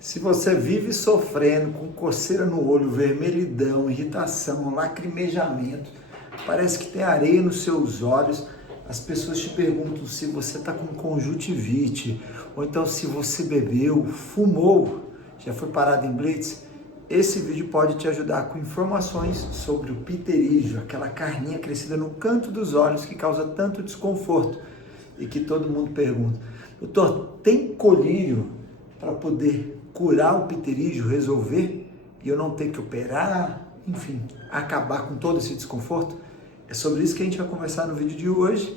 Se você vive sofrendo com coceira no olho, vermelhidão, irritação, lacrimejamento, parece que tem areia nos seus olhos, as pessoas te perguntam se você está com conjuntivite, ou então se você bebeu, fumou, já foi parado em blitz, esse vídeo pode te ajudar com informações sobre o pterígio, aquela carninha crescida no canto dos olhos que causa tanto desconforto e que todo mundo pergunta: doutor, tem colírio para poder curar o pterígio, resolver e eu não ter que operar, enfim, acabar com todo esse desconforto? É sobre isso que a gente vai conversar no vídeo de hoje,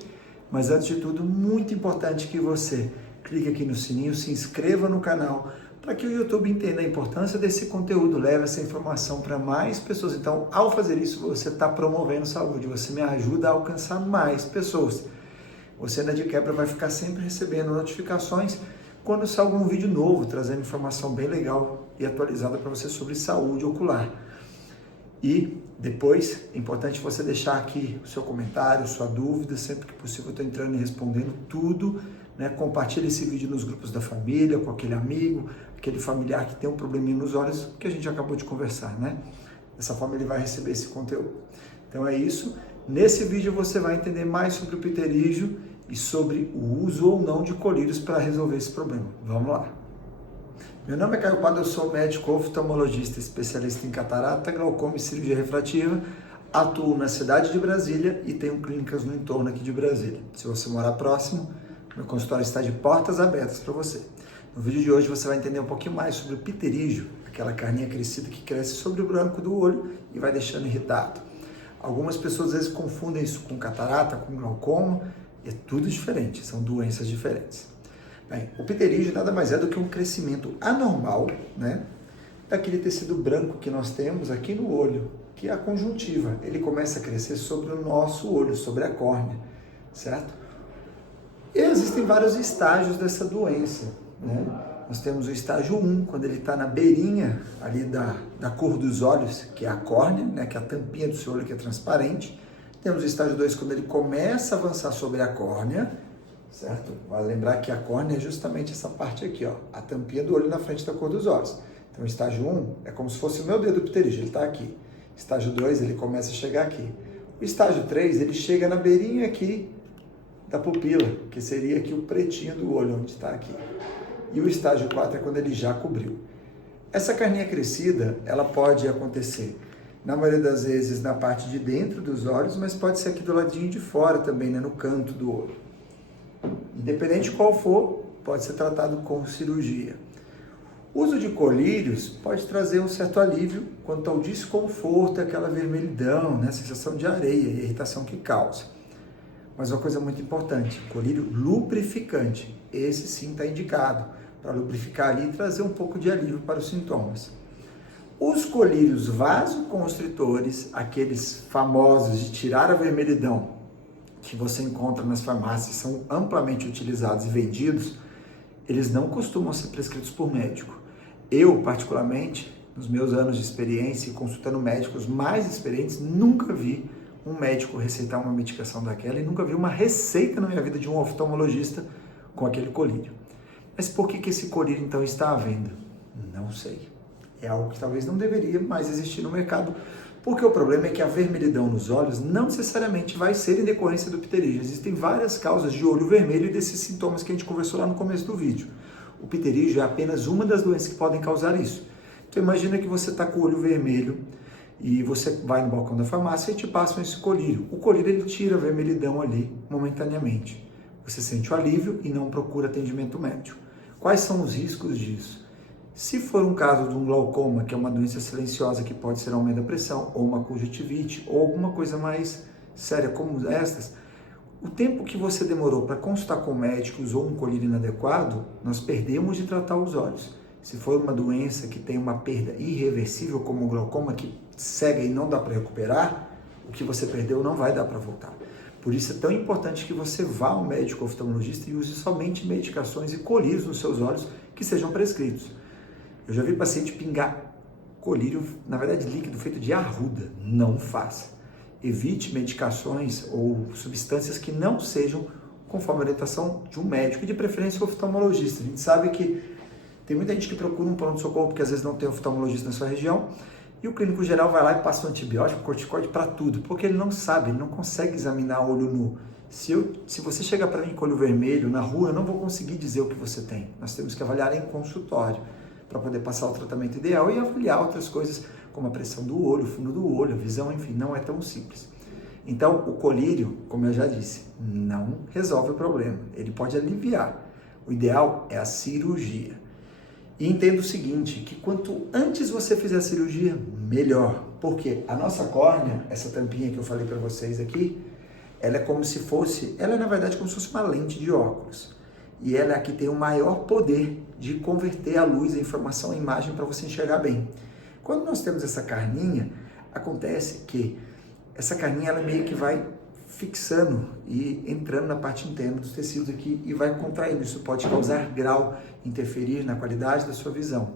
mas antes de tudo, muito importante que você clique aqui no sininho, se inscreva no canal, para que o YouTube entenda a importância desse conteúdo, leve essa informação para mais pessoas. Então, ao fazer isso, você está promovendo saúde, você me ajuda a alcançar mais pessoas. Você, na de quebra, vai ficar sempre recebendo notificações quando sair algum vídeo novo, trazendo informação bem legal e atualizada para você sobre saúde ocular. E depois, é importante você deixar aqui o seu comentário, sua dúvida, sempre que possível eu estou entrando e respondendo tudo, né? Compartilhe esse vídeo nos grupos da família, com aquele amigo, aquele familiar que tem um probleminha nos olhos, que a gente acabou de conversar, né? Dessa forma ele vai receber esse conteúdo. Então é isso. Nesse vídeo você vai entender mais sobre o pterígio e sobre o uso ou não de colírios para resolver esse problema. Vamos lá. Meu nome é Caio Padre, eu sou médico oftalmologista, especialista em catarata, glaucoma e cirurgia refrativa. Atuo na cidade de Brasília e tenho clínicas no entorno aqui de Brasília. Se você morar próximo, meu consultório está de portas abertas para você. No vídeo de hoje você vai entender um pouquinho mais sobre o pterígio, aquela carninha crescida que cresce sobre o branco do olho e vai deixando irritado. Algumas pessoas às vezes confundem isso com catarata, com glaucoma, e é tudo diferente, são doenças diferentes. Bem, o pterígio nada mais é do que um crescimento anormal, né, daquele tecido branco que nós temos aqui no olho, que é a conjuntiva. Ele começa a crescer sobre o nosso olho, sobre a córnea, certo? E existem vários estágios dessa doença, né? Nós temos o estágio 1, quando ele está na beirinha ali da cor dos olhos, que é a córnea, né, que é a tampinha do seu olho que é transparente. Temos o estágio 2, quando ele começa a avançar sobre a córnea, certo? Vale lembrar que a córnea é justamente essa parte aqui, ó, a tampinha do olho na frente da cor dos olhos. Então o estágio 1 é como se fosse o meu dedo pterígio, ele está aqui. Estágio 2, ele começa a chegar aqui. O estágio 3, ele chega na beirinha aqui da pupila, que seria aqui o pretinho do olho, onde está aqui. E o estágio 4 é quando ele já cobriu. Essa carninha crescida, ela pode acontecer, na maioria das vezes, na parte de dentro dos olhos, mas pode ser aqui do ladinho de fora também, né, no canto do olho. Independente de qual for, pode ser tratado com cirurgia. O uso de colírios pode trazer um certo alívio quanto ao desconforto, aquela vermelhidão, né, sensação de areia e irritação que causa. Mas uma coisa muito importante, colírio lubrificante, esse sim está indicado para lubrificar ali e trazer um pouco de alívio para os sintomas. Os colírios vasoconstritores, aqueles famosos de tirar a vermelhidão, que você encontra nas farmácias, são amplamente utilizados e vendidos, eles não costumam ser prescritos por médico. Eu, particularmente, nos meus anos de experiência e consultando médicos mais experientes, nunca vi um médico receitar uma medicação daquela e nunca vi uma receita na minha vida de um oftalmologista com aquele colírio. Mas por que esse colírio então está à venda? Não sei. É algo que talvez não deveria mais existir no mercado, porque o problema é que a vermelhidão nos olhos não necessariamente vai ser em decorrência do pterígio. Existem várias causas de olho vermelho e desses sintomas que a gente conversou lá no começo do vídeo. O pterígio é apenas uma das doenças que podem causar isso. Então imagina que você está com o olho vermelho e você vai no balcão da farmácia e te passam esse colírio. O colírio ele tira a vermelhidão ali momentaneamente. Você sente o alívio e não procura atendimento médico. Quais são os riscos disso? Se for um caso de um glaucoma, que é uma doença silenciosa que pode ser aumento da pressão, ou uma conjuntivite, ou alguma coisa mais séria como estas, o tempo que você demorou para consultar com o médico e usou um colírio inadequado, nós perdemos de tratar os olhos. Se for uma doença que tem uma perda irreversível, como o glaucoma, que cega e não dá para recuperar, o que você perdeu não vai dar para voltar. Por isso é tão importante que você vá ao médico oftalmologista e use somente medicações e colírios nos seus olhos que sejam prescritos. Eu já vi paciente pingar colírio, na verdade líquido, feito de arruda. Não faça. Evite medicações ou substâncias que não sejam conforme a orientação de um médico e de preferência oftalmologista. A gente sabe que Tem muita gente que procura um pronto-socorro porque às vezes não tem oftalmologista na sua região, e o clínico geral vai lá e passa um antibiótico, corticoide para tudo, porque ele não sabe, ele não consegue examinar olho nu. Se você chegar para mim com olho vermelho na rua, eu não vou conseguir dizer o que você tem. Nós temos que avaliar em consultório para poder passar o tratamento ideal e avaliar outras coisas, como a pressão do olho, o fundo do olho, a visão, enfim, não é tão simples. Então, o colírio, como eu já disse, não resolve o problema. Ele pode aliviar. O ideal é a cirurgia. E entenda o seguinte, que quanto antes você fizer a cirurgia, melhor. Porque a nossa córnea, essa tampinha que eu falei para vocês aqui, ela é como se fosse, ela é na verdade como se fosse uma lente de óculos. E ela é a que tem o maior poder de converter a luz, a informação, a imagem para você enxergar bem. Quando nós temos essa carninha, acontece que essa carninha ela meio que vai fixando e entrando na parte interna dos tecidos aqui e vai contraindo. Isso pode causar grau, interferir na qualidade da sua visão.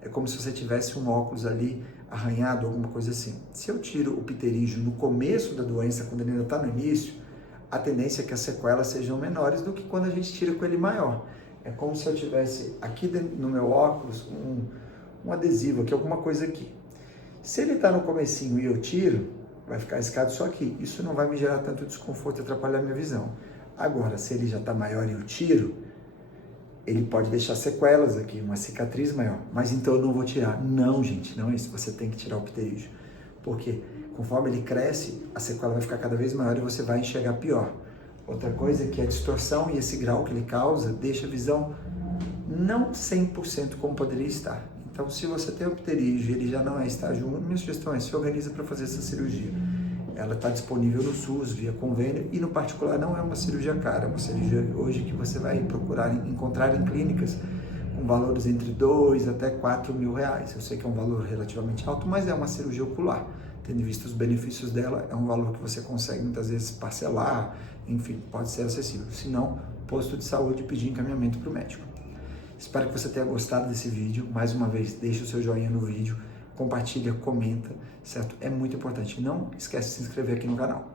É como se você tivesse um óculos ali arranhado, alguma coisa assim. Se eu tiro o pterígio no começo da doença, quando ele ainda está no início, a tendência é que as sequelas sejam menores do que quando a gente tira com ele maior. É como se eu tivesse aqui no meu óculos um adesivo aqui, alguma coisa aqui. Se ele está no comecinho e eu tiro, vai ficar riscado só aqui. Isso não vai me gerar tanto desconforto e atrapalhar a minha visão. Agora, se ele já está maior e eu tiro, ele pode deixar sequelas aqui, uma cicatriz maior. Mas então eu não vou tirar. Não, gente, não é isso. Você tem que tirar o pterígio. Porque conforme ele cresce, a sequela vai ficar cada vez maior e você vai enxergar pior. Outra coisa é que a distorção e esse grau que ele causa deixa a visão não 100% como poderia estar. Então, se você tem o pterígio e ele já não é estágio 1, minha sugestão é se organiza para fazer essa cirurgia. Ela está disponível no SUS, via convênio, e no particular não é uma cirurgia cara, é uma cirurgia hoje que você vai procurar encontrar em clínicas com valores entre 2 até 4 mil reais. Eu sei que é um valor relativamente alto, mas é uma cirurgia ocular. Tendo visto os benefícios dela, é um valor que você consegue muitas vezes parcelar, enfim, pode ser acessível. Se não, posto de saúde pedir encaminhamento para o médico. Espero que você tenha gostado desse vídeo. Mais uma vez, deixe o seu joinha no vídeo, compartilha, comenta, certo? É muito importante. Não esquece de se inscrever aqui no canal.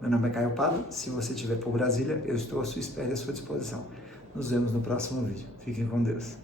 Meu nome é Caio Padua. Se você estiver por Brasília, eu estou à sua espera e à sua disposição. Nos vemos no próximo vídeo. Fiquem com Deus.